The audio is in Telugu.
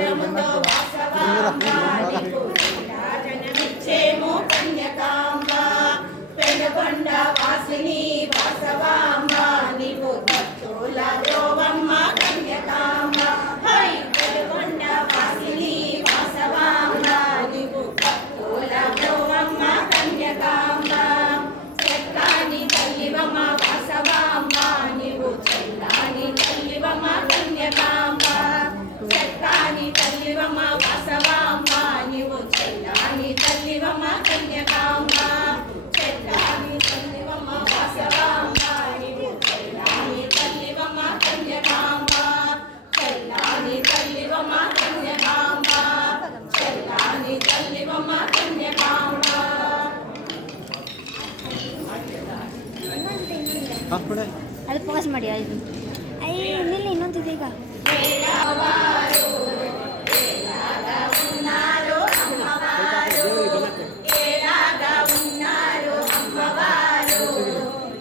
క్షేత్రముతో వాసవాంబ నీకు రాజనమిచ్చేమో కన్యకాంబ పెనుకొండ వాసిని వాసవాంబ నీకు భక్తుల ద్రోవమ్మ కన్యకాంబ హై పెనుకొండ వాసిని వాసవాంబ నీకు భక్తుల ద్రోవమ్మ కన్యకాంబ చెక్కాని తల్లివమ్మ వాసవాంబ నీవు చెల్లాని తల్లివమ్మ కన్యకాంబ చెక్కాని తల్లివమ్మ వాసవాంబ నీవు చెల్లాని తల్లివమ్మ కన్యకాంబ చెల్లాని తల్లివమ్మ వాసవాంబ నీవు చెల్లాని తల్లివమ్మ కన్యకాంబ చెల్లాని తల్లివమ్మ కన్యకాంబ చెల్లాని తల్లివమ్మ కన్యకాంబ ಅದು ಫೋಕಸ್ ಮಾಡಿ ಅದು ಇನ್ನೊಂದು ಇದೀಗ